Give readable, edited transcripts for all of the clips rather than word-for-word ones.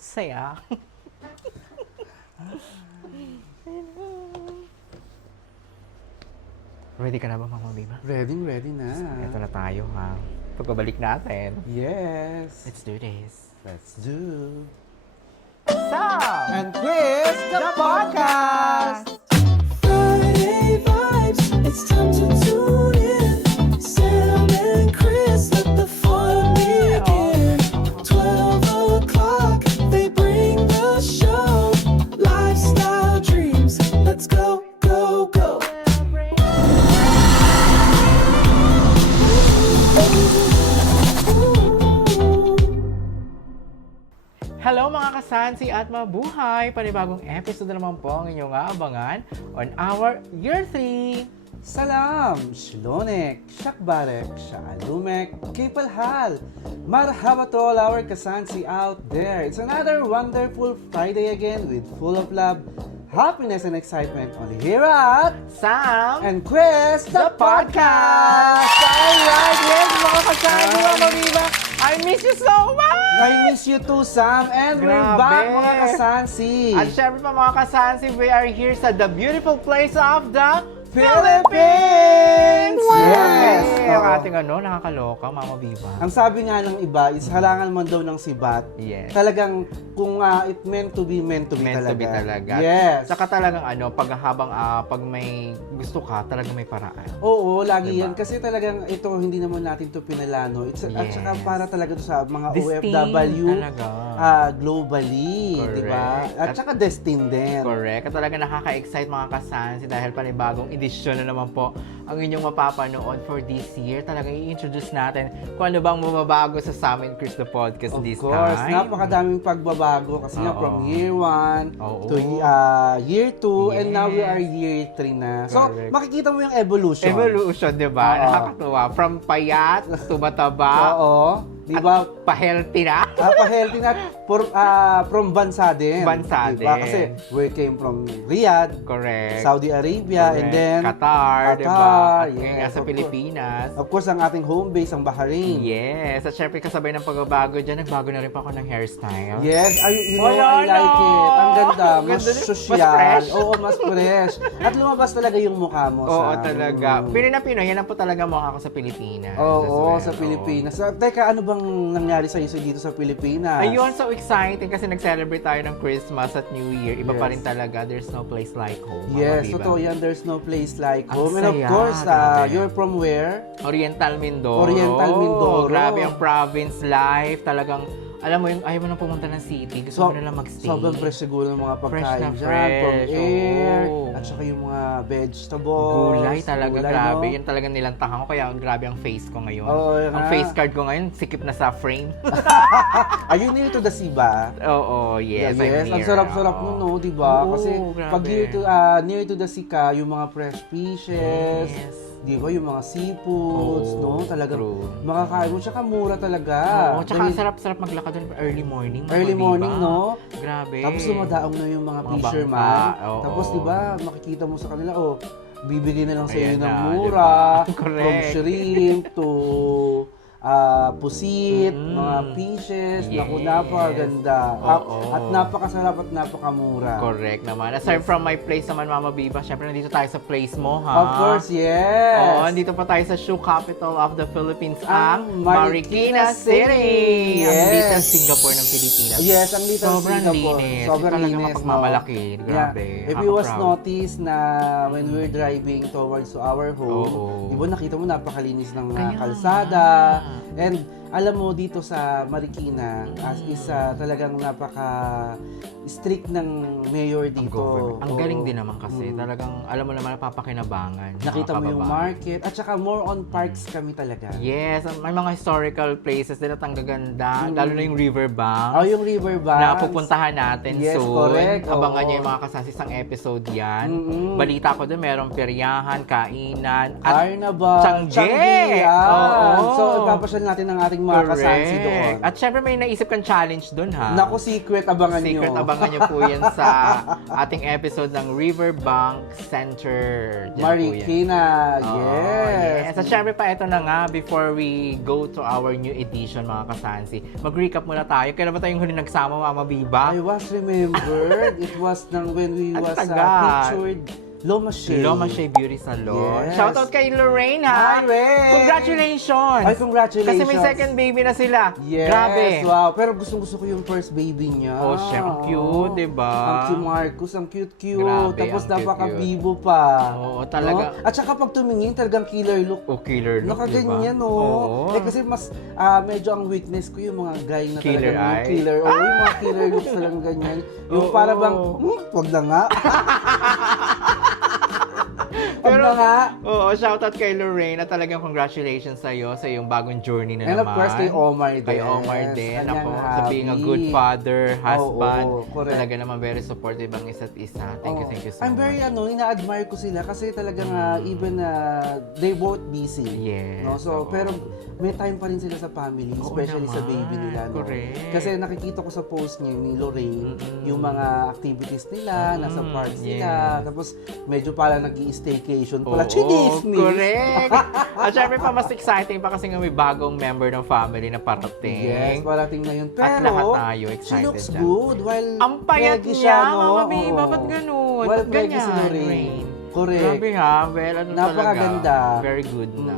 Saya. Ready ka na ba, Mama Biba? Ready na. Ito na tayo, ha? Pagbabalik natin. Yes. Let's do this. Let's do. Sam! And Chris, the podcast! Friday vibes, it's time to tune in. Sam and Chris, let the fun begin. 12 o'clock, they bring the show. Lifestyle dreams, let's go, go, go. Hello mga kasansi at mabuhay! Panibagong episode na naman po ang inyong aabangan on our Year 3! Salam! Shlonek, Shakbarek, Shaalumek, Kipalhal! Marhaba to all our kasansi out there! It's another wonderful Friday again with full of love, happiness, and excitement only here at Sam! and Chris, the podcast! Alright! Yes, mga kasansi, Mama Biba! I miss you so much! I miss you too, Sam, and we're Grabe. back, mga kasansi! At syempre pa mga kasansi, we are here sa the beautiful place of the Philippines! Yes! Ang Oo. ating nakakaloka, Mama Biba. Ang sabi nga ng iba is harangan man daw ng sibat. Yes. Talagang kung it meant to be Meant talaga. to be talaga. Yes. Saka talagang pag may gusto ka, talagang may paraan. Oo, lagi Diba? yan. Kasi talagang ito, hindi naman natin to pinalano. At Yes. saka para talaga to sa mga Destined OFW talaga. globally. Correct. Diba? At saka destined din. Correct. At talaga nakaka-excite mga kasansi dahil panibagong edisyon na naman po ang inyong mapapanood for this year. Talagang i-introduce natin kung ano bang mababago sa Sam and Chris the Podcast Of this course, time. napakadaming pagbabago kasi nga Oo. from year 1 Oo. to year 2 and now we Yes. are year 3 na. So, Correct. makikita mo yung evolution. Evolution, di ba? Oo. Nakakatuwa. From payat to mataba. Oo. Di ba? At pa-healthy na. Pa-healthy na from bansa din. Bansa Diba? din. Kasi we came from Riyadh, Correct. Saudi Arabia, and Correct. then Qatar, di ba? Qatar, At ngayon yes, nga sa of Pilipinas. Of course, ang ating home base, ang Bahrain. Yes. At syempre kasabay ng pagbabago dyan, nagbago na rin pa ako ng hairstyle. Yes, you know, Ay, I like ano? it. Ang ganda, mas Ganda din. social. Mas fresh. Oo, mas fresh. At lumabas talaga yung mukha mo. Oo, sa, talaga. Pinoy na Pinoy, yan ang po talaga mukha ko sa Pilipinas. Oo, As well. sa Pilipinas. Teka, ano bang nangyari sa'yo dito sa Pilipinas? Ayun, so exciting kasi nag-celebrate tayo ng Christmas at New Year. Iba pa Yes. rin talaga. There's no place like home. Mama Yes, Biba. totoo yan. There's no place like Ang home. And of saya, course, grabe. you're from where? Oriental Mindoro. Oriental Mindoro. Grabe ang province life. Talagang, alam mo yung ayaw mo nang pumunta ng city. Gusto mo na lang magstay. Sobrang fresh siguro ng mga Fresh pagkain na dyan. fresh, From air. oo. At saka yung mga vegetables. Gulay talaga, Gulay, grabe. no? Yun talagang nilantakan ko. Kaya grabe ang face ko ngayon. Oo, yun ang nga. face card ko ngayon, sikip na sa frame. Are you near to the sea ba? Oo, yes. I'm Yes, near. ang sarap-sarap Oo. nun, no, di ba? Oo, Kasi grabe. pag near to the sea ka, yung mga fresh fishes, Yes. di ba, yung mga seafoods, Oo, no? Talagang true. makakain mo, tsaka mura talaga. Oo, tsaka ang Dali- sarap-sarap maglakad doon early morning. Mama Early Biba. morning, no? Grabe. Tapos lumadaong na yung mga Mga fisherman. bangka, oo. Tapos, di ba, makikita mo sa kanila, bibigay na lang sa iyo Ayan ng na, mura. di ba? Correct. From shrimp to pusit, Mm. mga fishes. Naku, Yes. napakaganda. Oo. At napakasarap at napakamura. Correct naman. Aside from my place naman, Mama Biba, syempre nandito tayo sa place mo, ha? Of course, yes. Oo, nandito pa tayo sa shoe capital of the Philippines, ang Ang Marikina Marikina City! City! Ang Yes. Little Singapore ng Pilipinas. Yes, ang Little Sobrang Singapore. linis. Sobrang Talagang linis, mapagmamalaki. no? Grabe. Yeah. If you was Nakaka-proud. notice na when we're driving towards to our home, Oo. di ba nakita mo napakalinis ng Kaya kalsada. nga. And alam mo dito sa Marikina, as is talagang napaka-strict ng mayor Ang dito. government. Ang Oo. galing din naman kasi. Talagang, alam mo naman, napapakinabangan. yung Nakita mga mo yung kababayan. market. At saka more on parks kami talaga. Yes, may mga historical places din at ang gaganda. Lalo na yung riverbank. Oh, yung riverbanks. Na pupuntahan natin Yes, soon. correct. Abangan Oo. niyo yung mga kasasisang episode yan. Mm-mm. Balita ko doon, merong peryahan, kainan, at Carnival. Tiangge. yan. Oo. So, ipapasyal natin ang ating ating mga kasansi doon. At syempre may naisip kang challenge doon ha. Naku, secret abangan nyo. Secret abangan nyo po yan sa ating episode ng Riverbank Center. Diyan po yan. Marikina, Oo, yes. At syempre pa, ito na nga, before we go to our new edition, mga kasansi, mag-recap muna tayo. Kailan ba tayong huli nagsama, Mama Biba? I was remembered. It was when we Ang was tagal. pictured Loma Shea. Loma Shea Beauty Salon. Yes. Shoutout kay Lorraine, ha? Hi, Ray! Congratulations! Ay, congratulations. Kasi may second baby na sila. Yes, Grabe. wow. Pero gusto ko yung first baby niya. Oh, siya, ang cute, diba? Ang cute Marcus, ang cute-cute. Grabe, Tapos ang napaka-bibo pa. Oo, talaga. No? At saka pag tumingin, talagang killer look. O killer look, Nakaganyan, diba? no? Oo. Eh, kasi mas, medyo ang weakness ko yung mga guy na Killer talagang eye? yung killer. Oo, yung mga killer looks talagang ganyan. Yung Oo. para bang, wag na nga. Wag na nga. Oo, shoutout kay Lorraine at talagang congratulations sa'yo sa iyong bagong journey na And naman. of course, kay Omar din. Kay Omar din. Kanyang Ako, sa being a hubby. good father, husband. Oo, correct. Talaga naman very supportive ang isa't isa. Thank you so I'm much. very, ina-admire ko sila kasi talagang even they both busy. Yes, No? So, oo. pero may time pa rin sila sa family, Oo especially sa naman, baby nila. No? correct. Kasi nakikita ko sa post niya ni Lorraine, yung mga activities nila, nasa parks nila. yes. Tapos, medyo parang nag-i-staycation Oo, pala. Chinismis! correct. At syempre pa, mas exciting pa kasi nga may bagong member ng family na parating. Yes, parating na yun. Pero, At lahat tayo she excited looks dyan. good while Ang payat preggy niya, no? Mama Biba, Oo. ba't ganun? While Ba't preggy ganyan, si Lorraine. Rain? Correct. Grabe ha, well, ano Napakaganda. talaga. Very good na.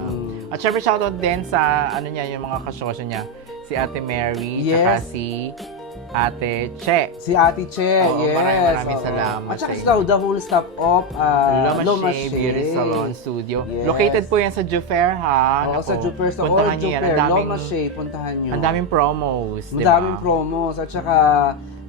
At syempre shoutout din sa, niya, yung mga kasosyo niya, si Ate Mary, tsaka Yes. si Ate Che. Si Ate Che, Oo, yes. maraming oo. salamat At saka sa the whole staff of Loma Shea Beauty Salon Studio. Yes. Located po yan sa Jufair, ha? Oo, sa Naku, Juper, sa puntahan All niyo yan. Juper, Ang daming, Loma Shea, puntahan nyo. ang daming promos, di ba? Madaming promos. At saka,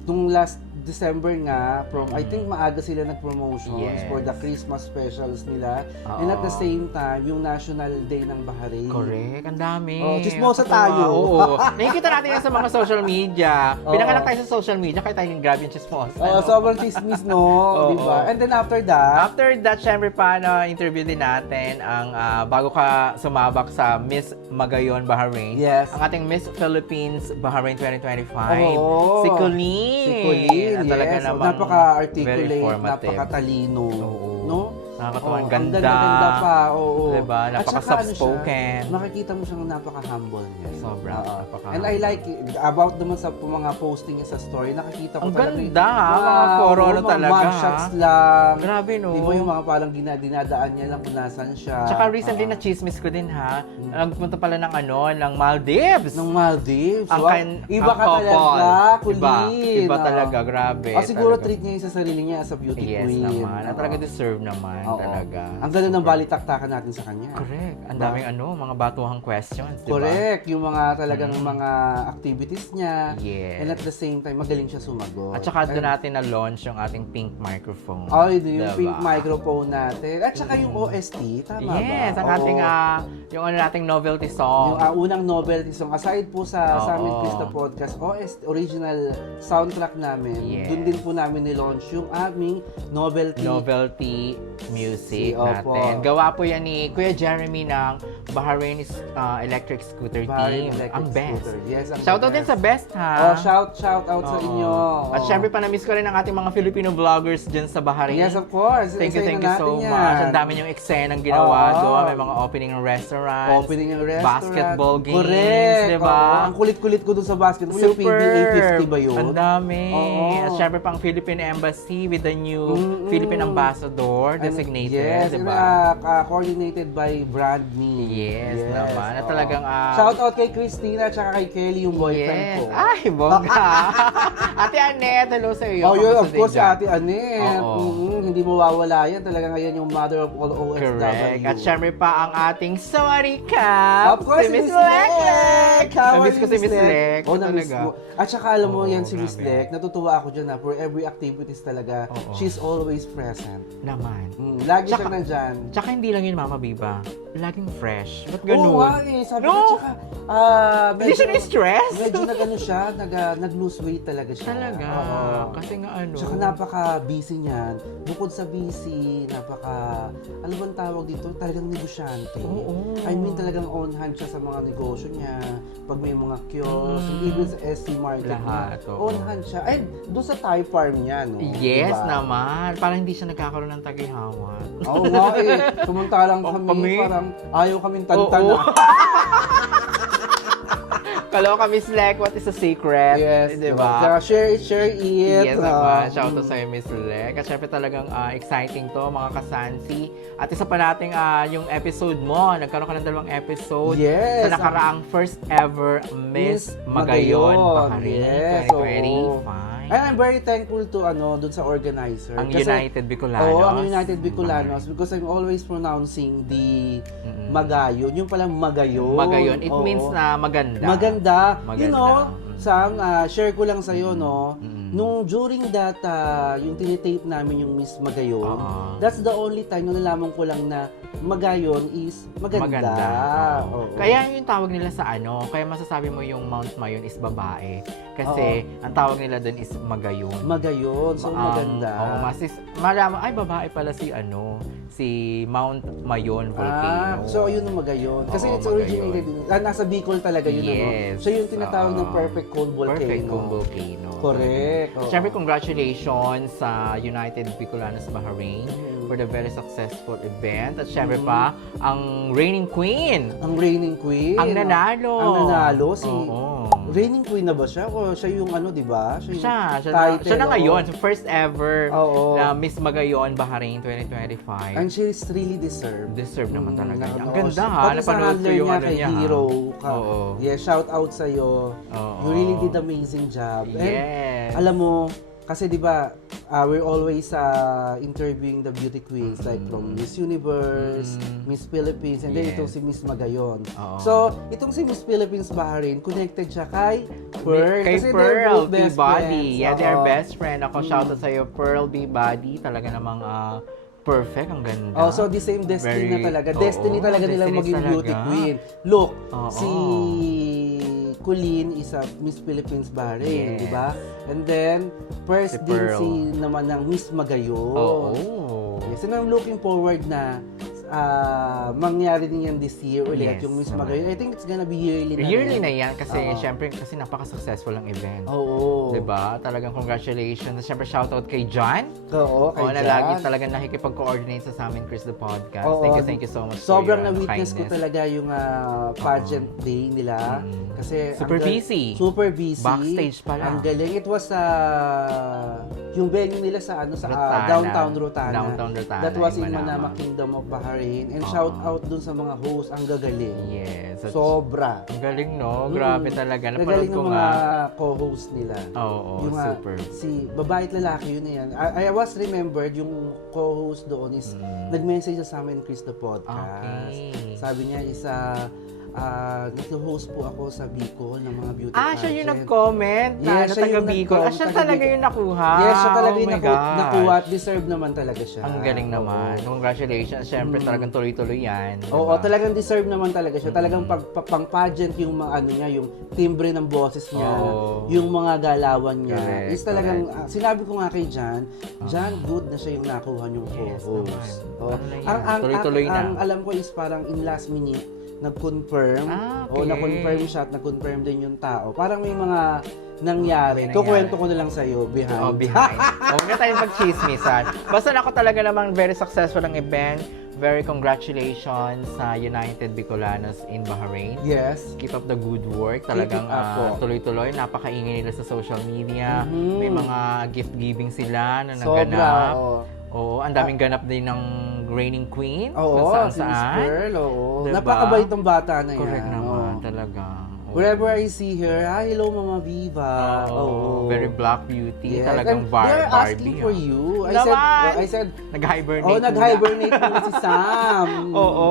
nung last December nga, I think maaga sila nag-promotions Yes. for the Christmas specials nila. Oo. And at the same time, yung National Day ng Bahrain. Correct, ang dami. Oh, chismosa Nakakatawa. tayo. Oo. Nakikita natin yan sa mga social media. Oo. Pinanganak tayo sa social media, kaya tayo yung grab yung chismosa. Oh, no? sobrang chismis, no? Oo. Diba? And then after that, After that, syempre pa, interview din natin ang bago ka sumabak sa Miss Magayon Bahrain. Yes. Ang ating Miss Philippines Bahrain 2025. Oo. Si Colleen. si Colleen, Na talaga yes. namang Napaka-articulate, very informative. napakatalino. Oo. No? Nakakatawa, ang Oo, ganda. Ang ganda pa, oo. Diba? At saka Napaka-soft-spoken. siya, makikita mo siyang napaka-humble niya. Sobra, Oo. napaka-humble. And I like it. About naman sa mga posting niya sa story, nakikita ko Ang talaga ganda, mga photo ano mga talaga, mugshots ha? lang. Grabe, no? Di ba yung mga parang dinadaan niya lang kung nasan siya. Tsaka recently Oo. na chismis ko din ha. Nagpunta pala ng Maldives. Ng Maldives. Ang Wow. Iba ang ka couple. talaga, Iba. Colleen. Iba Oo. talaga, grabe. Siguro talaga. treat niya yung sa sarili niya as a beauty Yes queen. naman. At Oo. talaga deserve naman Oo. talaga. Ang ganda ng Super. balitaktakan natin sa kanya. Correct. Ang Diba? daming mga batuhang questions, di ba? Correct. Yung mga talagang mga activities niya. Yes. And at the same time, magaling siya sumagot. At saka doon And- natin na-launch yung ating pink microphone. yung Diba? pink microphone natin. At saka yung OST, tama ba? Yes, ang Oo. ating, yung nating novelty song. Yung unang novelty song, aside po sa Amin Oo. Krista Podcast, OST, original soundtrack namin, Yes. dun din po namin nilaunch yung aming novelty Music Opo. natin. Gawa po yan ni Kuya Jeremy ng Bahrain Electric Scooter Bahrain Team. Electric Ang best. Scooter. Yes, ang Shoutout din best. sa best, ha? Oh, shout out sa Oo. inyo. At Oo. syempre pa na-miss ko rin ang ating mga Filipino vloggers dyan sa Bahrain. Yes, of course. Thank you Isayin so na natin yan. much. Ang dami niyong eksenang ginawa Oo. doon. May mga opening ng restaurants. Opening ng restaurant. Basketball games, Correct. di ba? Oo. Ang kulit-kulit ko dun sa basketball. Yung Super! PBA 50 ba yun? Ang dami. Oo. At syempre pang Philippine Embassy with the new Mm-mm. Philippine Ambassador designated, Yes, di and, ba? coordinated by Brand Me. Yes, naman. At oo. talagang, Shout out kay Christina at kay Kelly, yung boyfriend Yes. ko. Ay, bongga. Ate Annette, hello sa iyo. Oh, yun, of Kamusta course, si din dyan? Ate Annette. Oo. Hindi mawawala yan. Talaga ngayon yung mother of all OFW. Correct. At syempre pa ang ating Sawari Cup. Of course, si Miss Miss Lek. Lek! Na-miss ko si Miss Lek. Oh, na-miss talaga. mo. At saka alam mo Oo, yan si Miss grabe. Lek, natutuwa ako dyan na for every activities talaga, Oo. she's always present. Naman. Lagi Tsaka- siya nandyan. Tsaka hindi lang yun, Mama Biba. Laging fresh. Ba't Oo ganun? nga eh. Sabi ko, No! tsaka, Hindi siya na-stress? medyo nag-ano siya, nag-lose weight talaga siya. Talaga. Oo. Kasi nga ano. Tsaka napaka-busy niyan. Bukod sa busy, ano bang tawag dito? Talagang negosyante. Oo. I mean, talagang on hand siya sa mga negosyo niya. Pag may mga kiosk, even sa SC Market Lahat, niya. oo. On hand siya. Ay, doon sa Thai farm niya, no? Yes Diba? naman. Parang hindi siya nagkakaroon ng tagihawan. Oo nga eh. Samantalang kami, Kami? parang ayaw kaming tantana. Oo. Kaloka, Miss Lek, what is the secret? Yes, Diba? diba? Share it. Yes naman. Shout out sa'yo, Miss Lek. At syempre talagang exciting to, mga kasansi. At isa pa nating yung episode mo. Nagkaroon ka ng 2 episode. Yes. Sa nakaraang first ever Miss Magayon. Bahrain Yes, 2025. And I'm very thankful to dun sa organizer. Ang Kasi- United Bicolanos. Oo, ang United Bicolanos because I'm always pronouncing the Magayon. Yung palang Magayon. Magayon. It Oo. means na maganda. Maganda. You Maganda. know, Sam, share ko lang sa'yo, no? Mm. Nung during that, yung tinitape namin yung Miss Magayon, Oo. that's the only time na nalaman ko lang na Magayon is maganda. Oo. Oo. Kaya yung tawag nila sa kaya masasabi mo yung Mount Mayon is babae. Kasi ang tawag nila doon is Magayon. Magayon, so maganda. Oo, malaman, ay babae pala si Mount Mayon volcano. So yun ang Magayon. Kasi Oo, it's originated Magayon. nasa Bicol talaga yun. Yes. So yung tinatawag ng Oo. perfect cone volcano. Perfect cone volcano. Correct. Oo. Siyempre, congratulations sa United Bicolanos Bahrain Mhm. for the very successful event. At siyempre pa, ang reigning queen, Ang reigning queen. ang nanalo. Ang nanalo, si... Oo. Reigning queen na ba siya? O siya yung di ba? Siya yung title, Siya na ngayon. oo. So, first ever Oo. na Miss Magayon Bahrain 2025. And she is really deserved. Deserve naman talaga niya. Ang Oo. ganda ha. Pati sa Napanood ko handler yung niya ano kay niya. ha? Hero. Oo. Yeah, shout out sa'yo. Oo. You really did amazing job. And Yes. alam mo, kasi di ba, we're always interviewing the beauty queens like from Miss Universe, Miss Philippines, and then Yes. itong si Miss Magayon. Oo. So, itong si Miss Philippines Bahrain, connected siya kay Pearl. Kay Kasi they're Pearl both B. best Body. friends. Yeah, they're Oo. best friend. Ako, shoutout sa'yo, Pearl B. Body. Talaga namang perfect. Ang ganda. Oh, so the same destiny Very- na talaga. oo, Destiny talaga nilang destiny maging beauty talaga. queen. Look, Oo. si Colleen is a Miss Philippines Bahrain, Yes. di ba? And then, first Si din Pearl. si naman ng Miss Magayon. Oo. Yes, and I'm looking forward na mangyari din yan this year ulit, Yes, yung Miss naman. Magayon. I think it's gonna be yearly na. Yearly rin. na yan kasi Oo. syempre kasi napaka-successful ang event. Oo. Diba? Talagang congratulations. At syempre shoutout kay John. Oo, kay Oo, na Jan. lagi talagang nakikipag-coordinate sa Amin Chris the Podcast. Oo. Thank you so much Sobrang for your na-witness ko kindness. talaga yung pageant day nila. Mm. Kasi Super ang busy. Super busy. Backstage pala. Ang galing. It was yung venue nila sa Rotana. downtown Rotana. Downtown Rotana, That was in in Manama. Manama Kingdom of Bahrain. And Oo. shout out dun sa mga hosts. Ang gagaling. Yes. At Sobra. ang galing, no? Grabe talaga. Napanood Gagaling ko ng nga. mga co-host nila. Oo, Yung super. si babae at lalaki yun na yan. I was remembered yung co-host doon is nag-message sa amin Chris the Podcast. Okay. Sabi niya nag-host po ako sa Bicol ng mga beauty Siya yung pageant. nag-comment na Yes, siya taga yung Bicol. nag-comment, Siya taga talaga Bicol. yung nakuha. Yes, siya talaga Oh yung my gosh. nakuha at deserve naman talaga siya. Ang galing Oo. naman. Congratulations. Siyempre talagang tuloy-tuloy yan. Oo, diba? talagang deserve naman talaga siya. Talagang pang pageant yung mga niya, yung timbre ng boses niya, Oo. yung mga galawan niya. Correct, Is talagang sinabi ko nga kay Jan, good na siya yung nakuha niyong Yes co-host. naman. Oo. Ano na yan? Tuloy-tuloy na. Ang alam ko is parang in last minute nag-confirm. Okay. O na-confirm siya at nag-confirm din yung tao. Parang may mga nangyari. May Kukwento ko na lang sa'yo behind. Oh, behind. Huwag na tayong pag-chismisan. Basta ako talaga namang very successful ang event. Very congratulations sa United Bicolanos in Bahrain. Yes. Keep up the good work. Talagang it up po. tuloy-tuloy. Napakaingay nila sa social media. Mhm. May mga gift-giving sila na Sobra. naganap. Oo. Oo, ang daming ganap din ng reigning queen. Oo, kung si Miss saan-saan. Pearl, oo. Diba? Napakabait ng bata na yan. Correct naman, Oo. talaga. Wherever I see her, hello Mama Viva. Oo. Very black beauty. Yes. Talagang And they're asking Barbie. for you. Naman! I said, Nag-hibernate nag-hibernate na si Sam. Oo.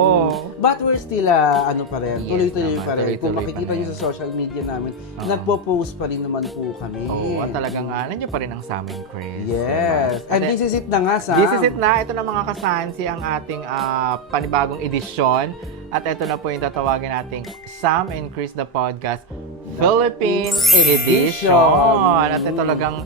But we're still, pa rin. Yes Tuloy-tuloy naman, pa rin. Kung tuloy-tuloy makikita pa nyo rin. sa social media namin, Oo. nagpo-post pa rin naman po kami. Oo, at talagang nandiyan pa rin ang sa amin, Chris. Yes. Diba? And At this is it na nga, Sam. This is it na. Ito na mga kasansi ang ating panibagong edisyon. At ito na po yung tatawagin nating Sam and Chris the Podcast Philippine Edition. At ito talagang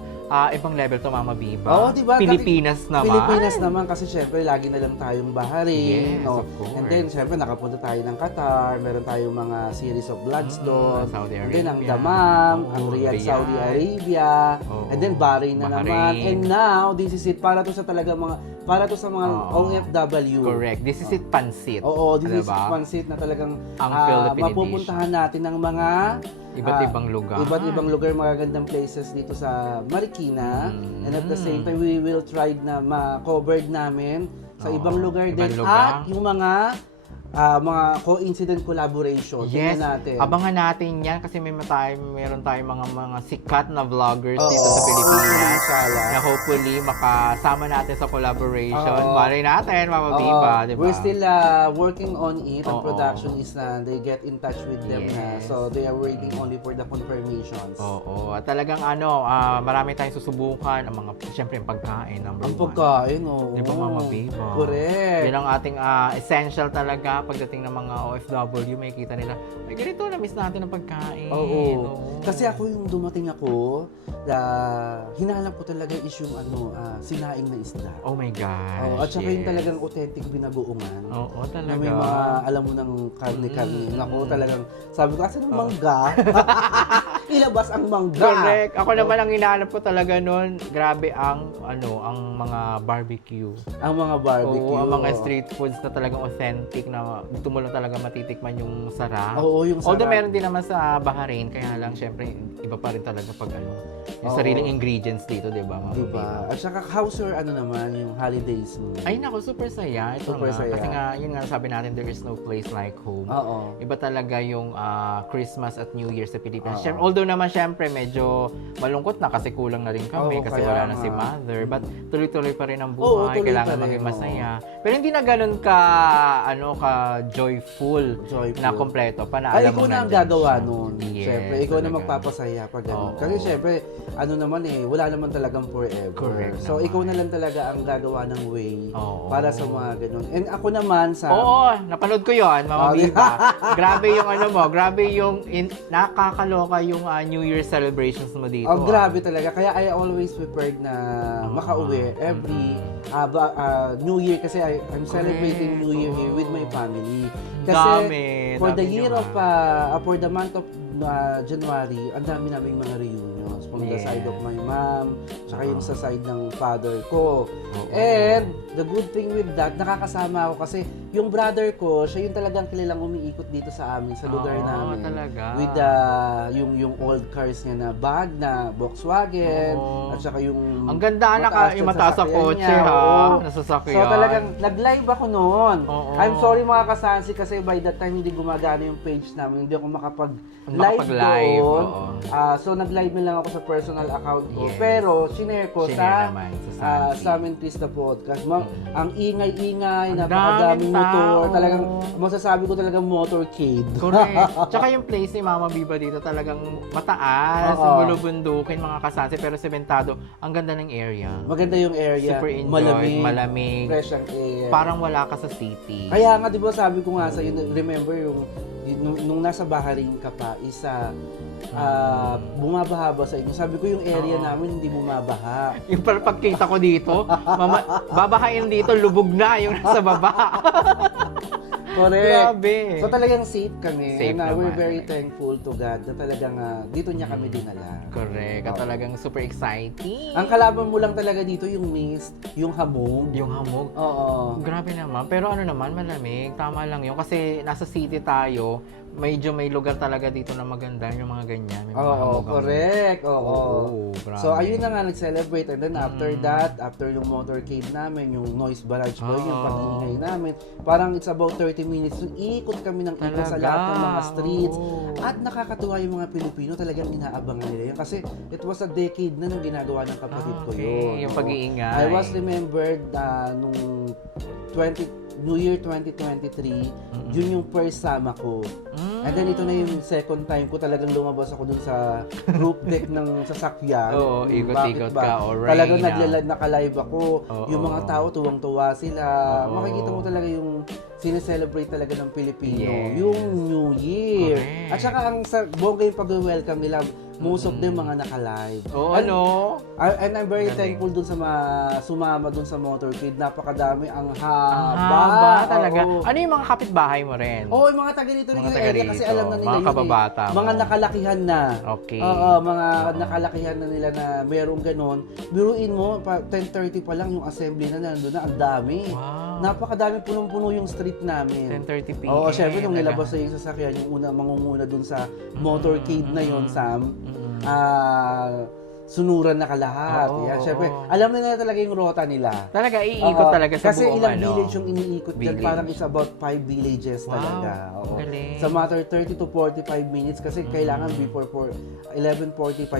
ibang level to, Mama Viva. Oo, diba? Pilipinas naman. Pilipinas naman kasi syempre lagi na lang tayong Bahrain. Yes, no? of course. And then syempre nakapunta tayo ng Qatar, meron tayong mga series of Bloodstone. Saudi And then ang Arabia. Damam, Oo, ang Riyadh, Riyadh. Saudi Arabia. Oo. And then Bahrain na naman. Bahrain. And now, this is it para to sa mga Oo. OFW. Correct. This is it, pansit. Oo, this is Diba? pansit na talagang Ang Philippine mapupuntahan natin ng mga Iba't ibang lugar. Iba't ibang lugar, magagandang places dito sa Marikina. Mm. And at the same time, we will try na ma-covered namin sa Oo, ibang lugar ibang din. lugar. At yung mga coincident collaboration. Yes, Tingnan natin. abangan natin yan kasi meron tayong mga sikat na vloggers Oo, dito sa Pilipinas inshallah. na hopefully makasama natin sa collaboration. Oo. Malay natin, Mama Oo. Viva, di ba? We're still working on it. Ang Oo. production is they get in touch with them na. Yes. So, they are waiting only for the confirmations. Oo, at talagang marami tayong susubukan. Siyempre, ang pagkain, number Ang one. pagkain, oo. Di ba, Mama Viva? Correct. Yan ang ating essential talaga pagdating ng mga OFW, may kita nila, ay ganito, na-miss natin ang pagkain. Oo. Kasi ako yung dumating ako, hinahanap ko talaga is yung sinaing na isda. Oh my gosh. Oo, at saka yung yes. talagang authentic binagoongan. Oo, talaga. Na may mga, alam mo, ng karne-karne. Naku, talagang, sabi ko, asan ang Oh. mangga? Ilabas ang mangga. Correct. Ako naman ang hinahanap ko talaga noon, grabe ang mga barbecue. Ang mga barbecue. Oo, ang mga street foods na talagang authentic na dito mo lang talaga matitikman yung sarap. Oo, yung sarap. Although meron din naman sa Bahrain, kaya lang syempre iba pa rin talaga pag yung Oo. sariling ingredients dito, 'di ba? Mama Diba? Viva? At saka, how's your naman, yung holidays mo? Ay nako, super saya. Ito Super nga. saya. Kasi nga, yun nga sabi natin, there is no place like home. Oo. Iba talaga yung Christmas at New Year sa Pilipinas. Oo. Syempre, although naman syempre medyo malungkot na kasi kulang na rin kami Oo, kasi kaya wala na nga. si Mother. But tuloy-tuloy pa rin ang Oo, buhay. tuloy Kailangan pa rin, maging oo. masaya. Pero hindi na ganun ka joyful Joyful. na kompleto pa na Ay, alam ikaw mo na ang nandun gagawa siya. nun. Yes, Siyempre, ikaw na talaga. magpapasaya pag ganun. Oo. Kasi siyempre, naman wala naman talagang forever. Correct So, naman. ikaw na lang talaga ang gagawa ng way Oo. para sa mga ganun. And ako naman sa... Oo, napanood ko yon, Mama Oh, Viva. Grabe yung grabe yung nakakaloka yung New Year celebrations mo dito. Oh, grabe talaga. Kaya I always prepared na makauwi every New Year kasi I'm celebrating New Year here with my family. Kasi Dami, for the dami year nyo, of for the month of January, ang dami naming mga reunions from the Yes. side of my mom, tsaka yung sa side ng father ko. Oo. And the good thing with that, nakakasama ako kasi yung brother ko, siya yung talagang kilalang umiikot dito sa amin, sa lugar Oo, namin. talaga. With yung old cars niya na bag na Volkswagen, Oo. at saka yung Ang ganda yung mataas sa sasakyan kotse, niya, ha? oo. Nasasakyan. So talagang nag-live ako noon. Oo. I'm sorry mga kasansi kasi by that time hindi gumagana yung page namin. Hindi ako makapag-live Makapag-live, doon. oo. So nag-live na lang ako sa personal account ko. Yes. Pero shinare ko Shinare sa naman, sa Sansi. sa amin Chris the Podcast. Ang ingay-ingay, Ang napakadaming daming motor. tao. Talagang masasabi ko talagang motorcade. Correct. Tsaka yung place ni Mama Viva dito talagang mataas, Oo. bulubundukin, mga kasansi, pero sementado. Ang ganda ng area. Maganda yung area. Super enjoy, Malamig. malamig. Fresh ang air. Parang wala ka sa city. Kaya nga, di ba sabi ko nga sa'yo, remember nung nasa Bahrain ka pa, bumabaha ba sa inyo? Sabi ko yung area Oo. namin hindi bumabaha. Yung pagkita ko dito, babahain dito, lubog na yung nasa baba. Correct. Grabe. So talagang safe kami. Safe and we're naman. very thankful to God na talagang dito niya kami dinala. Correct. At talagang super exciting. Ang kalaban mo lang talaga dito yung mist, yung hamog. Yung hamog. Oo. Grabe naman. Pero ano naman, malamig. Tama lang yun. Kasi nasa city tayo, medyo may lugar talaga dito na maganda yung mga ganyan. May mga Oo, hamo-hamo. correct. Oo. Oo, grabe. So, ayun na nga, nag-celebrate. And then, after that, after yung motorcade namin, yung noise barrage ko, yung Oo. pag-iingay namin, parang it's about 30 minutes. So, ikot kami ng ikot sa Talaga? lahat ng mga streets. Oo. At nakakatuwa yung mga Pilipino, talagang inaabangan nila yun. Kasi it was a decade na nang ginagawa ng kapatid ko Okay, yun. yung Oo. pag-iingay. I was remembered nung New Year 2023, yun yung first sama ko. And then ito na yung second time ko talagang lumabas ako dun sa roof deck ng sasakyan. Oo, ikot-ikot Bakit ba? ka, alright Talagang na. naka-live ako. Oo. Yung mga tao tuwang-tuwa sila. Oo. Makikita mo talaga yung sineselebrate talaga ng Pilipino. Yes. Yung New Year. Correct. At saka ang bongga yung pag-welcome nila. Most of them mga naka-live. Oo, And- ano? And I'm very Galing. thankful dun sa mga sumama dun sa motorcade. Napakadami. Ang Ang haba. haba talaga. Oo. Ano yung mga kapitbahay mo rin? Oo, yung mga taga dito rin Mga yung taga area kasi rito, alam na nila mga yun kababata mo. Mga nakalakihan na. Okay. Oo, mga Oo. nakalakihan na nila na merong ganon. Biruin mo, 10:30 pa lang yung assembly na nandun na. Ang dami. Wow. Napakadami punong-puno yung street namin. 10:30 p.m. Oo, syempre nung Talaga. nilabas na yung sasakyan, yung una mangunguna dun sa motorcade na yon Sam. Mm. Sunuran na kalahat. Oo, Yan, syempre, oo. alam na nila talaga yung rota nila. Talaga, iikot Oo, talaga sa kasi buong ilang ano. village yung iniikot dyan. Village. Parang it's about 5 villages Wow, talaga. Oo. galing. Sa matter 30 to 45 minutes kasi kailangan before 11:45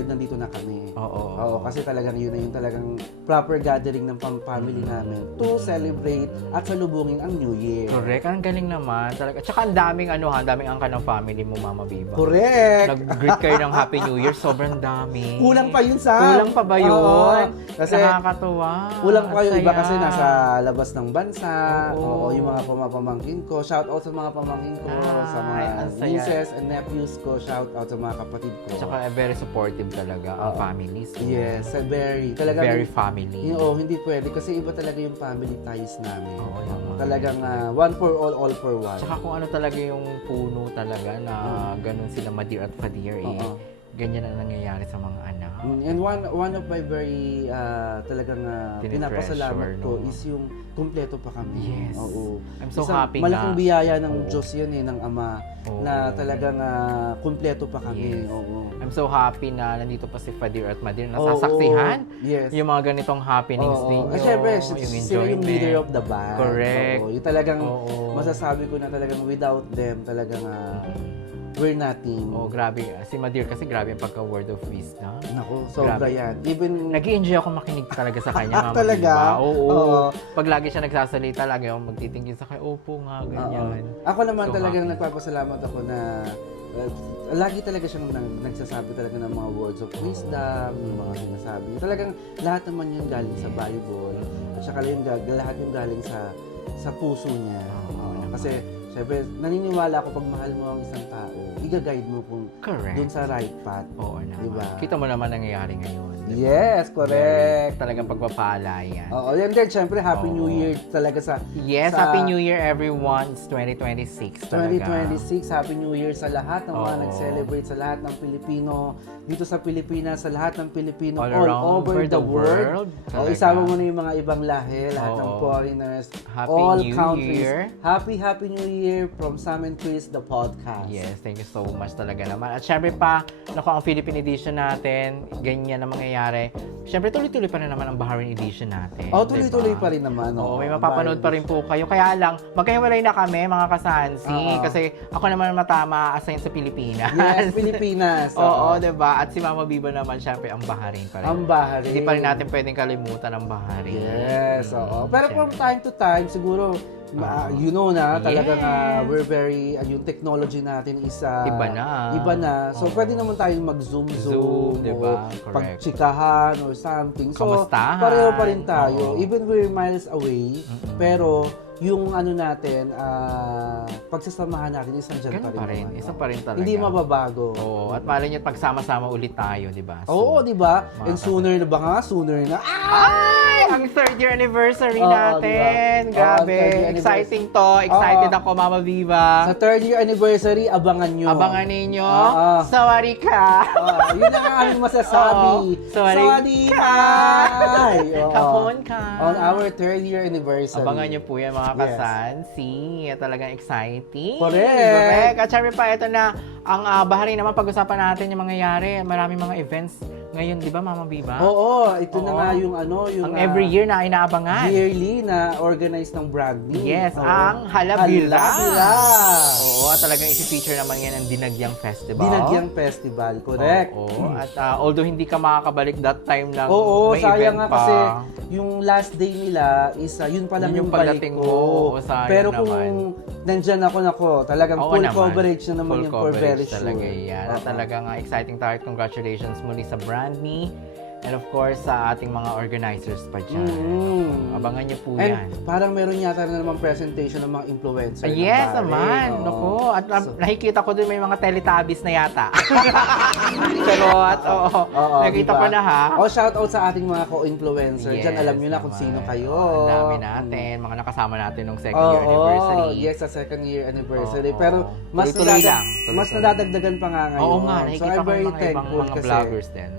nandito na kami. Oo. Oo, kasi talagang yun na yung talagang proper gathering ng family namin to celebrate at salubungin ang New Year. Correct. Ang galing naman. Talaga. Tsaka ang daming ang daming angka ng family mo, Mama Viva. Correct! Nag-greet kayo ng Happy New Year. Sobrang dami. Kulang pa yun sa... Kulang pa ba yun? Oo. Kasi nakakatuwa. kulang pa yun. Ang Iba saya. kasi nasa labas ng bansa. Oo. Oo, yung mga pamangkin ko. Shout out sa mga pamangkin ko. Sa mga ang saya. nieces and nephews ko. Shout out sa mga kapatid ko. Tsaka very supportive talaga ang Oo. families. Yes, very. Talagang, Very family. hindi pwede. Kasi iba talaga yung family ties namin. Oo, naman. Talagang one for all for one. Tsaka kung ano talaga yung puno talaga na ganun sila Madir at Fadir Oo. ganyan ang nangyayari sa mga anak. And one of my very talagang pinapasalamat Tinitreasure, ko no? is yung kumpleto pa kami. Yes. Oo. I'm so Isang happy malaking na. biyaya ng Oo. Diyos yan ng Ama Oo. na talagang kumpleto pa kami. Yes. Oo. I'm so happy na nandito pa si Fadir at Madir Oo. nasasaksihan Yes. yung mga ganitong happenings Oo. ninyo. Siyempre, yung sila yung enjoyment. leader of the band. Correct. Oo. Yung talagang Oo. masasabi ko na talagang without them, talagang we're nothing. Oh, grabe. Si Madir kasi grabe yung pagka-word of wisdom. Naku, sobra Grabe. yan. Even Nag-i-enjoy ako makinig talaga sa kanya, Mama Talaga? Viva. Oo. Oo. Pag lagi siya nagsasalita, lagi ako magtitingin sa kanya, opo nga, ganyan. Ako naman So talagang happy. nagpapasalamat ako na lagi talaga siyang nagsasabi talaga ng mga words of wisdom, yung mga sinasabi niya. Talagang lahat naman yun galing sa Bible. At saka lahat yung galing sa puso niya. Oo naman. Kasi syempre, naniniwala ako pag mahal mo ang isang tao, i-guide mo kung Correct. dun sa right path. Oo naman. Diba? Kita mo naman nangyayari ngayon. Diba? Yes, correct. Talagang pagpapala yan. Oo, and then syempre, Happy New Oo. Year talaga sa Yes, sa Happy New Year everyone. It's 2026 talaga. 2026, Happy New Year sa lahat ng mga Oo. nag-celebrate, sa lahat ng Pilipino, dito sa Pilipinas, sa lahat ng Pilipino All all, around over the world. O, Talaga. isama mo na yung mga ibang lahi, lahat ng Oo. foreigners, Happy all New countries. Year. Happy New Year from Sam and Chris, the podcast. Yes, thank you so much talaga naman. At syempre pa, naku, ang Philippine edition natin, ganyan na mangyayari. Syempre, tuloy-tuloy pa rin naman ang Bahrain edition natin. Oh, tuloy-tuloy diba? pa rin naman. Oo, may mapapanood pa rin po kayo. Kaya lang, magkahiwalay na kami, mga kasansi. Oo. Kasi ako naman assign sa Pilipinas. Yes, Pilipinas. Oo, diba? At si Mama Biba naman, syempre, ang Bahrain pa rin. Ang Bahrain. Hindi pa rin natin pwedeng kalimutan ang Bahrain. Yes, oo. Pero from Syempre. time to time, siguro, you know na, talagang Yes. we're very, yung technology natin is Iba na. Iba na. So, Oo. pwede naman tayong mag-zoom, Zoom, diba? o Correct. pagtsikahan or something. So, Kamustahan. pareho pa rin tayo. Oo. Even we're miles away, pero yung ano natin, pagsasamahan natin, isang dyan Ganun pa rin. naman. Isa pa rin talaga. Hindi mababago. Oo, at malay nyo, pagsama-sama ulit tayo, di ba? Oo, di ba? mga And sooner na ba nga? Sooner na. Ay! Ang third year anniversary Oo, natin! diba? Grabe! Oo, third year Exciting to! Excited Oo. ako, Mama Viva! Sa third year anniversary, abangan nyo. Abangan ninyo! Oo. Sawari ka! Yun lang ang aming masasabi. Oo. Sorry. Sorry ka! Kai! Oo. Kapon ka! On our 3rd year anniversary. Abangan niyo po yan mga Yes. kasansi. Talagang exciting. Correct. At syempre pa, ito na, ang Bahrain naman, pag-usapan natin yung mangyayari. Maraming mga events ngayon, di ba, Mama Biba? Oo, ito na Oo. nga yung yung Ang every year na inaabangan. yearly na organized ng Branding. Yes, Oo. ang Halabira. Halabira. Oo, talagang isi-feature naman yan ang Dinagyang Festival. Dinagyang Festival, correct. Oo. At although hindi ka makakabalik that time lang, Oo, may sayang event nga pa. kasi yung last day nila is yun pa lang Yun yung yung balik pagdating ko. mo. Oo, sayang Pero naman. kung nandyan ako, talagang Oo full naman. coverage na naman Full yung for very coverage talaga sure. yan. At Oo. talagang exciting tayo. Congratulations muli sa Brandme. And of course, sa ating mga organizers pa dyan. Mm. Abangan niyo po And yan. parang meron yata na naman presentation ng mga influencer. ng Yes Bahrain. naman. Oo. Naku. At So- nakikita ko din may mga Teletubbies na yata. Charot. Oo. Oo, Nakita diba? ko na ha. Oh, shout out sa ating mga co-influencer. Diyan Yes alam niyo na kung naman. sino kayo. Ang dami natin. Mga nakasama natin nung second Oo, year anniversary. yes, sa second year anniversary. Oo. Pero mas Tuloy-tuloy lang. mas Tuloy-tuloy. nadadagdagan pa nga ngayon. Oo nga, So nakikita I'm ko very yung mga ibang thankful mga kasi vloggers din.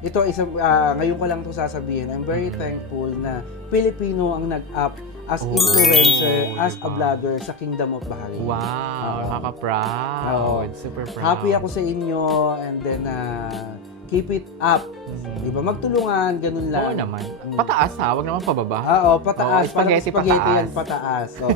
ito isang ngayon ko lang to sasabihin. I'm very thankful na Pilipino ang nag-up as Oo, influencer, as a diba? vlogger sa Kingdom of Bahrain. Wow, Oo. nakaka-proud. Oo. Super proud. Happy ako sa inyo and then keep it up. Mhm. Diba? Magtulungan, ganun lang. Oo naman. Mm. Pataas ha, wag naman pababa. Oo, pataas. Oo, spaghetti Parang spaghetti pataas. yan, pataas. Oo.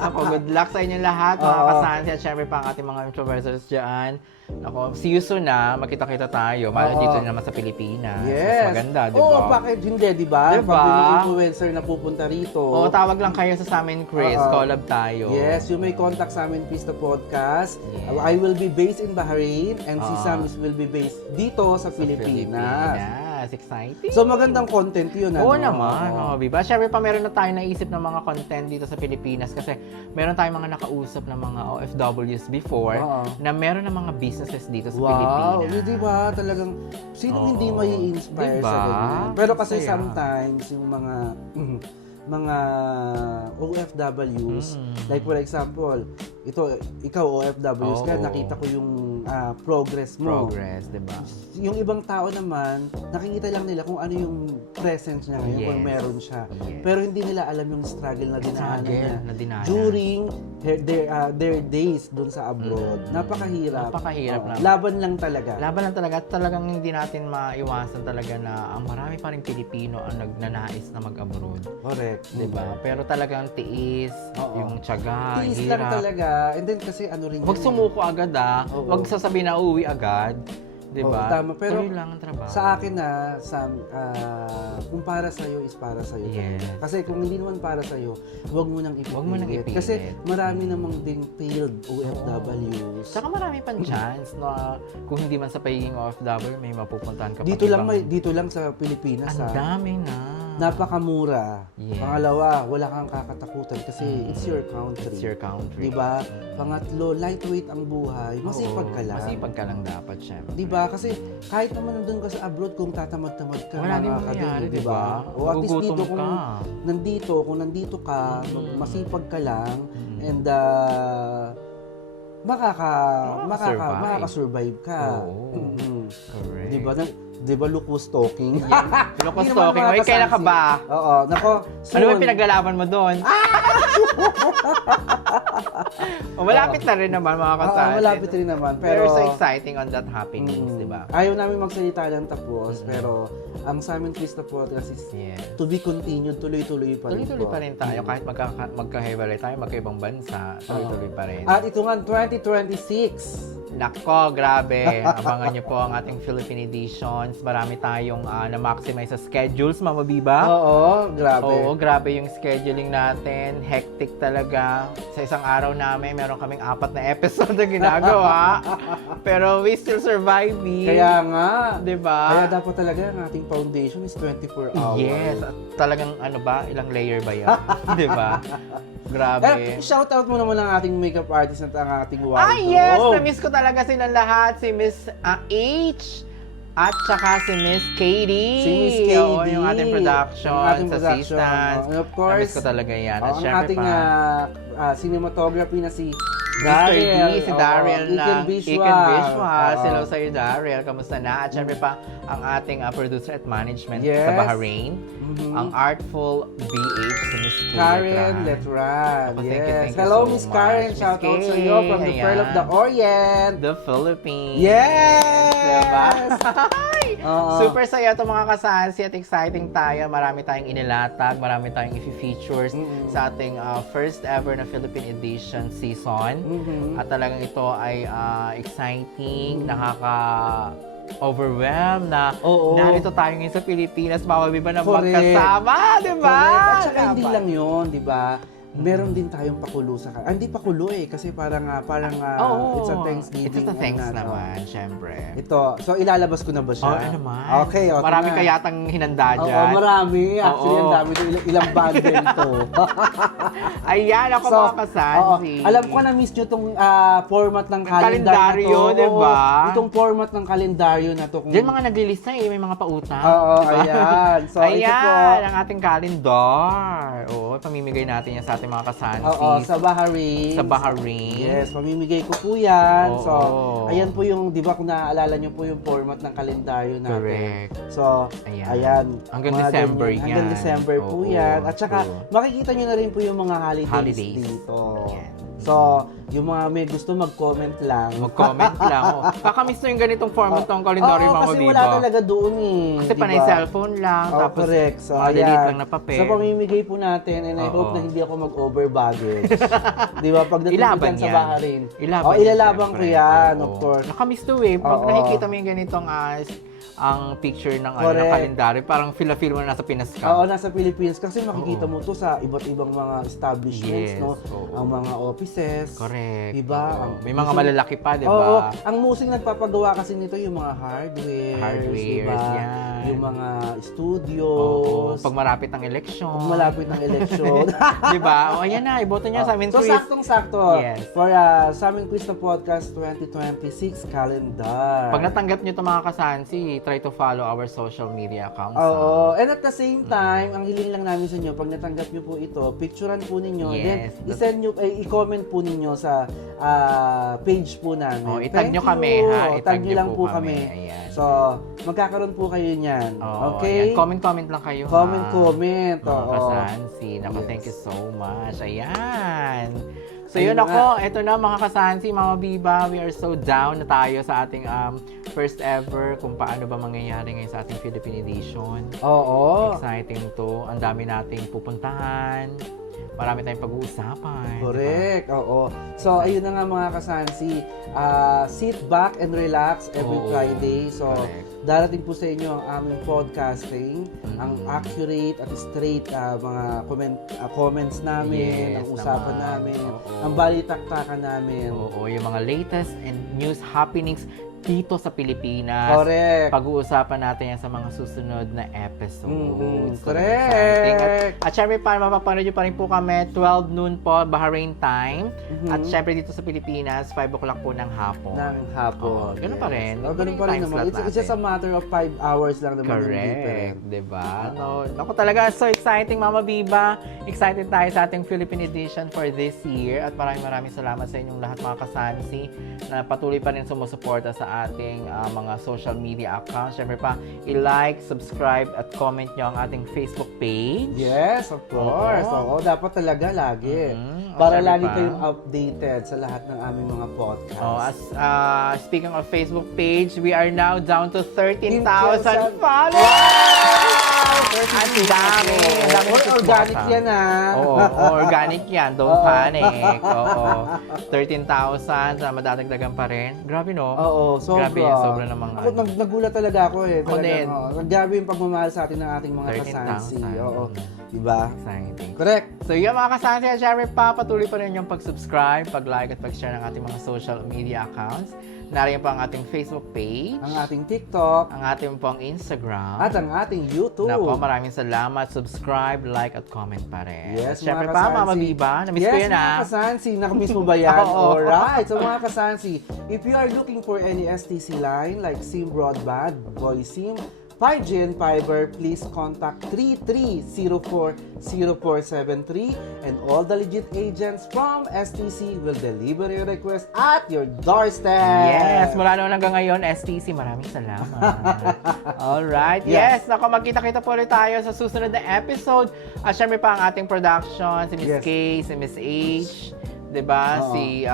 Ako, good luck sa inyong lahat, mga Oo. kasansi. At syempre pa ang ating mga influencers dyan. Ako, see you soon na. Magkita-kita tayo. Malo Oo. dito naman sa Pilipinas. Yes. Mas maganda, di ba? Oo, bakit hindi, di ba? Diba? Pag yung influencer na pupunta rito. Oo, tawag lang kayo sa amin, Chris. Oo. Collab tayo. Yes, you may contact sa amin, Pista Podcast. Yes. I will be based in Bahrain and si Oo. Sam will be based dito sa Pilipinas. Pilipinas. Exciting. So magandang content yun, Oo ano? naman, Oo. Biba. Siyempre pa meron na tayo naisip ng mga content dito sa Pilipinas kasi meron tayong mga nakausap ng mga OFWs before Oo. na meron ng mga businesses dito sa Wow, Pilipinas. di ba? Talagang, sino Oo. hindi may inspire Diba? sa ganyan? Pero kasi Saya. sometimes, yung mga OFWs, like for example, ikaw OFWs ka, Oo. nakita ko yung progress mo. Progress, di ba? Yung ibang tao naman, nakikita lang nila kung ano yung presence niya ngayon, kung Yes. meron siya. Yes. Pero hindi nila alam yung struggle na dinaanan Struggle niya na dinanan. during their days doon sa abroad. Napakahirap. Napakahirap Oo. na. Laban lang talaga. Laban lang talaga. Talagang hindi natin maiwasan talaga na ang marami pa rin Pilipino ang nagnanais na mag-abroad. Correct. Di ba? Pero talagang tiis, Oo. yung tiyaga, Tiis hirap. lang talaga. And then kasi ano rin Huwag yan, sumuko agad Oo. Huwag sasabihin na uuwi agad. Di Oo, ba? tama. Pero tuloy lang ang trabaho. sa akin Sam, kung para sa'yo is para sa'yo. Yes. Kasi kung hindi naman para sa'yo, huwag mo nang ipipilit. Huwag mo nang ipilit. Kasi marami namang ding failed OFWs. Saka marami pang chance na kung hindi man sa pagiging OFW, may mapupuntahan ka Dito pang lang ibang- dito lang sa Pilipinas. Ang dami na. Napakamura. Yes. Pangalawa, wala kang kakatakutan kasi it's your country. It's your country. Diba? Pangatlo, lightweight ang buhay. Masipag ka lang. Masipag ka lang dapat, syempre. Diba? Kasi kahit naman nandun ka sa abroad, kung tatamad-tamad ka, Wala din mga ka mangyayari, din, diba? O at least Magugutom dito, kung ka. nandito ka, masipag ka lang, Mm. and Makaka-survive. makaka-survive ka. Oo. Mhm. Correct. Diba lupus talking? Locos Hindi naman talking. Oy, kailan ka ba? Oo, nako. Ano ba pinaglalaban mo doon? Malapit na rin naman, mga kasal. malapit rin naman. Pero Pero, so exciting on that happenings, di ba? Ayaw namin magsalita ng tapos, pero ang sa amin Krista Podcast is Yes. to be continued, tuloy-tuloy pa rin Tuloy-tuloy po. pa rin tayo. Kahit magkahiwalay tayo, magkaibang bansa, tuloy-tuloy pa rin. At ito nga, 2026. Nako, grabe. Abangan niyo po ang ating Philippine editions. Marami tayong na-maximize sa schedules, Mama Biba. Oo, grabe. Oo, grabe yung scheduling natin. Hectic talaga. Sa isang araw namin, meron kaming 4 na episode na ginagawa. Pero we still surviving. Kaya nga. Diba? Kaya dapat talaga ang ating foundation is 24 hours. Yes. At talagang ano ba? Ilang layer ba yan? Diba? Grabe. Shoutout mo naman ang ating makeup artist at ang ating wardrobe. Ah, yes! Na-miss ko talaga silang lahat. Si Miss H at saka si Miss Katie. Si Miss Katie. Oo, yung ating production, Yung ating production. assistants. And of course, Na-miss ko talaga yan. At ang syempre ating pa, cinematography na si Mr. D, si oo, Daryl ng Visual. Iken Visual. Oo. Hello sa'yo, Daryl. Kamusta na? At syempre pa, ang ating producer at management Yes. sa Bahrain. Mhm. Ang Artful VH, si Miss Karen Letran. Ako, thank you, Yes. thank you Hello, so Miss much. Karen. Miss Shout out sa Kay. iyo from the Pearl of the Ayan. Orient. The Philippines. Yes! Diba? Oo. Super saya ito mga kasansi at exciting tayo. Marami tayong inilatag, marami tayong i-features sa ating first ever na Philippine Edition season. Mhm. At talagang ito ay exciting, overwhelmed na Oo. narito tayo ngayon sa Pilipinas, mawabiba ng Correct. magkasama, di ba? Correct. At saka hindi Dapat. lang yun, di ba? Meron din tayong pakulo sa hindi pakulo kasi parang Oo. it's a Thanksgiving. It's a thanks ano na to. naman, syempre. Ito. So, ilalabas ko na ba siya? Oh, ano naman? Okay, okay. Marami kayatang hinanda Oo, dyan. marami. Actually, Oo. ang dami ito. Ilang bundle to. Ayan, ako mga kasansi. Alam ko na-miss nyo itong format ng calendar kalendaryo, na to. diba? Oo, itong format ng kalendaryo na to. Diyan mga naglilista may mga pautang. Oo, diba? ayan. So, ito po. Ayan, ang ating calendar. Oo, pamimigay natin yan sa ating mga kasansi. Oo, sa Bahrain. Sa Bahrain. Yes, pamimigay ko po yan. Oo. So, ayan po yung, di ba kung naaalala nyo po yung format ng kalendaryo natin. Correct. So, Ayan. ayan. Hanggang mga December ganyan. Hanggang yan. December po Oo, yan. At saka, true. makikita nyo na rin po yung mga holidays. Dito. Yan. So, yung mga may gusto mag-comment lang. Mag-comment lang. Oh. Kakamiss na yung ganitong format ng kalendaryo, Oo, mga kasi Biba. wala talaga doon Kasi di panay ba? cellphone lang, Oh, tapos correct. So, mga delete ayan. lang na papel. So, pamimigay po natin and I Oo. hope na hindi ako mag-over baggage. Di ba? Pagdating Ilaban ko dyan sa yan. Bahrain. Ilaban Oh, yan, ilalaban ko syempre. yan, Oo. of course. Nakamiss to Pag Oo. nakikita mo yung ganitong ang picture ng, ng Correct. kalendaryo, parang feel mo na nasa Pinas ka. Oo, nasa Philippines kasi makikita Oo. mo to sa iba't ibang mga establishments, Yes, no? oo. Ang mga offices. Correct. Diba? Oo. Ang- May mga gusto- malalaki pa, di Oo, ba? ang musing nagpapagawa kasi nito yung mga hardwares, diba? yan. Yung mga Oo. studios. Pag malapit ang eleksyon. Pag malapit ng eleksyon. di ba? O, ayan na. Iboto niya sa amin So, quiz. saktong-sakto. Yes. For sa aming quiz na podcast 2026 calendar. Pag natanggap niyo ito mga kasansi, try to follow our social media accounts. Oo. And at the same time, ang hiling lang namin sa inyo, pag natanggap nyo po ito, picturean po ninyo, Yes, then i-send nyo, i-comment po ninyo sa page po namin. Oh, itag Thank nyo kami, you. ha? Tag nyo lang po kami. Ayan. So, magkakaroon po kayo niyan. Oo, Okay? ayan. Comment lang kayo, Comment. ha? Comment. Mga Oo. kasansi. Naku, Yes. thank you so much. Ayan. So Ayun yun na ako, eto na mga kasansi, Mama Biba, we are so down na tayo sa ating first ever kung paano ba mangyayari ngayon sa ating Philippine edition. Oo. Exciting to. Ang dami nating pupuntahan. Marami tayong pag-uusapan. Correct. Oo. So, ayun na nga mga kasansi. Sit back and relax every Oo. Friday. So, Correct. darating po sa inyo ang aming podcasting, ang accurate at straight mga comments namin, Yes, ang usapan naman. namin, Oo. ang balitaktakan namin. Oo, yung mga latest and news happenings dito sa Pilipinas. Correct. Pag-uusapan natin yan sa mga susunod na episodes. Mhm. So, Correct. exciting. At syempre, mapapanood nyo pa rin po kami, 12 noon po, Bahrain time. Mhm. At syempre, dito sa Pilipinas, 5 o'clock po ng hapon. Ng hapon. Oo, ganun pa rin. Oh, ganun pa rin Time naman. slot It's just a natin. matter of 5 hours lang naman yung difference. Correct, diba? No, naku talaga, so exciting Mama Biba. Excited tayo sa ating Philippine edition for this year. At maraming salamat sa inyong lahat mga kasansi na patuloy pa rin sumusuporta sa ating mga social media accounts. Siyempre pa, i-like, subscribe, at comment nyo ang ating Facebook page. Yes, of course. Oo. Oo, dapat talaga lagi. Mhm. Para Syempre lagi pa. kayong updated sa lahat ng aming mga podcasts. Oh, as speaking of Facebook page, we are now down to 13,000 Wow! followers! Ang dami! Ang dami Or ng organic suporta. yan Oo, organic yan. Don't panic. Oo. 13,000 na madadagdagan pa rin. Grabe, no? Oo, sobra. Grabe yan. Sobra namang Ako, nagulat talaga ako eh. Ako din. Grabe yung pagmamahal sa atin ng ating mga 13,000. kasansi. Oo. Diba? Exciting. Correct. So yun mga kasansi, at syempre pa, patuloy pa rin yung pag-subscribe, pag-like at pag-share ng ating mga social media accounts. Nariyan pa ang ating Facebook page, Ang ating TikTok ang ating pong Instagram. at ang ating YouTube. Nako, maraming salamat. Subscribe, like, at comment pa rin. Yes, At syempre mga pa, kasansi. Mama Biba, namiss yes, ko yan mga kasansi. Nakamiss mo ba yan? Oo. Alright. So mga kasansi, if you are looking for any STC line like SIM Broadband, Voice SIM, 5G and fiber, please contact 33040473 and all the legit agents from STC will deliver your request at your doorstep. Yes, mula noon hanggang ngayon, STC, maraming salamat. Alright, Yes. yes, naku, magkita-kita po ulit tayo sa susunod na episode. At syempre pa ang ating production, si Miss Yes. K, si Miss H, diba? Oo. Si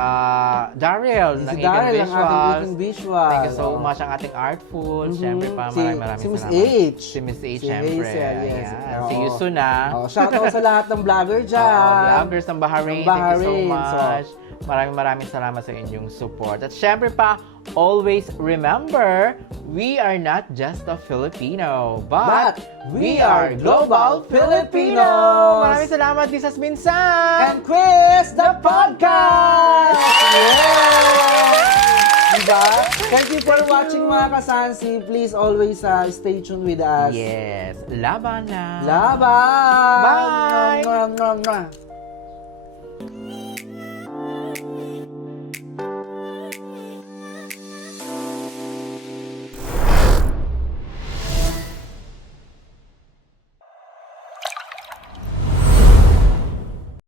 Daryl ng Si Icon Daryl, ang ating Visuals. Icon Visual. Thank you so Oo. much ang ating Artful. Mhm. Syempre pa, Si- maraming si Miss salamat. H. Si Miss H, Si syempre. Hazel, yes. Ayan. Oo. Si Yusuna. Oh, shoutout sa lahat ng vlogger dyan. Vloggers ng Bahrain. Ng Thank you so Bahrain. much. Maraming salamat sa inyong support. At syempre pa, always remember, we are not just a Filipino, but we are global Filipinos. Maraming salamat. This has been Sam. And Chris, the podcast! Yeah! Diba? Thank you for watching mga kasansi. Please always stay tuned with us. Yes. Laban na. Laban! Bye! Mwah, mwah, mwah.